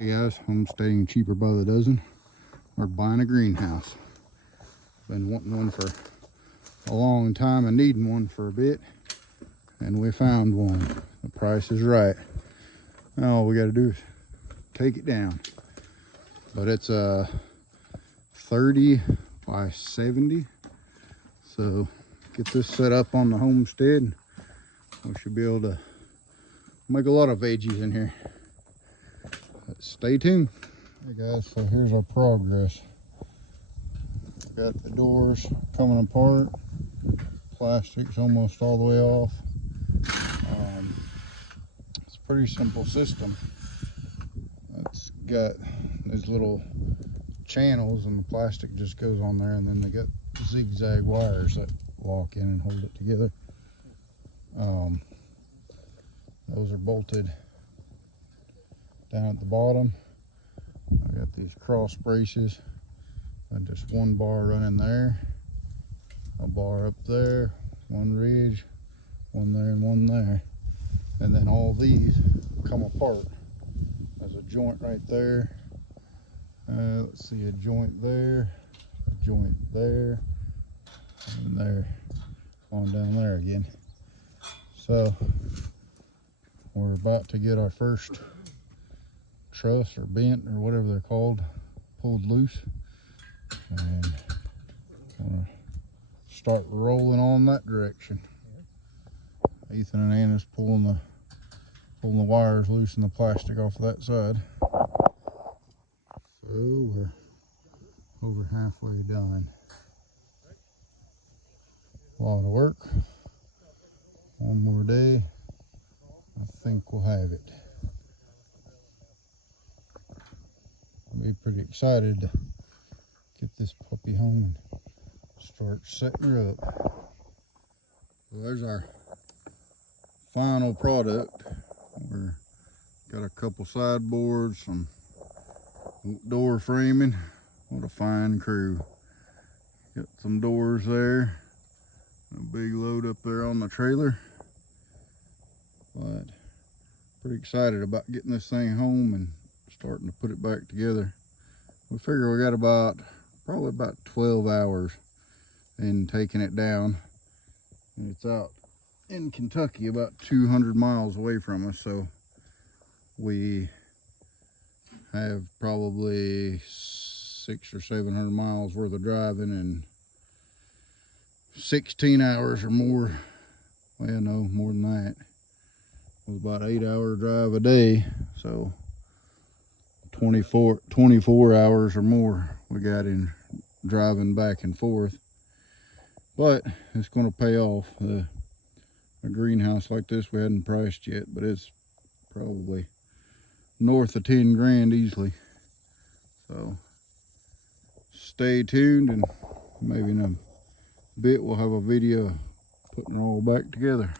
Hey guys, homesteading cheaper by the dozen. We're buying a greenhouse. Been wanting one for a long time and needing one for a bit, and we found one. The price is right. Now all we got to do is take it down. But it's a 30 by 70. So get this set up on the homestead. We should be able to make a lot of veggies in here. Stay tuned. Hey guys, so here's our progress. Got the doors coming apart. Plastic's almost all the way off. It's a pretty simple system. It's got these little channels and the plastic just goes on there, and then they got zigzag wires that lock in and hold it together. Those are bolted down at the bottom. I got these cross braces and just one bar running there, a bar up there, one ridge, one there and one there, and then all these come apart. There's a joint right there, let's see, a joint there, a joint there, and there, on down there again. So we're about to get our first truss or bent or whatever they're called pulled loose, and we'll start rolling on that direction. Ethan and Anna's pulling the wires loose and the plastic off of that side. So we're over halfway done. A lot of work. One more day, I think we'll have it. I'll be pretty excited to get this puppy home and start setting her up. So there's our final product. We're got a couple sideboards, some door framing. What a fine crew. Got some doors there, a big load up there on the trailer. But pretty excited about getting this thing home and starting to put it back together. We figure we got probably about 12 hours in taking it down. And it's out in Kentucky, about 200 miles away from us, so we have probably 600 or 700 miles worth of driving and 16 hours or more. Well, no, more than that. It was about 8-hour drive a day, so 24 hours or more we got in driving back and forth. But it's going to pay off. A greenhouse like this we hadn't priced yet, but it's probably north of 10 grand easily. So stay tuned, and maybe in a bit we'll have a video putting it all back together.